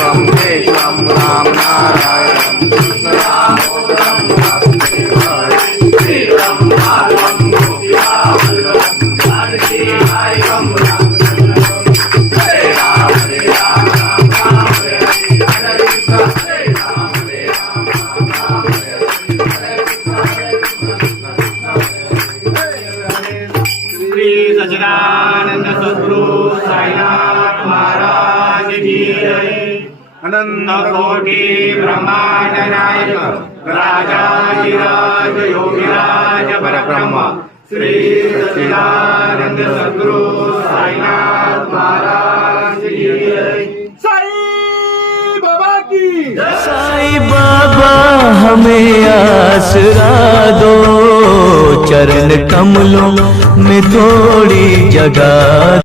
शिवम केशवम राम नारायण कृष्ण श्री सचिदानंद सद्गुरु साईनाथ महाराज की अनंत कोटी ब्रह्मांड नायक राजाधिराज योगिराज परब्रह्म श्री सचिदानंद सद्गुरु साईनाथ महाराज की साई बाबा की। साई बाबा हमें आसरा चरण कमलों में थोड़ी जगह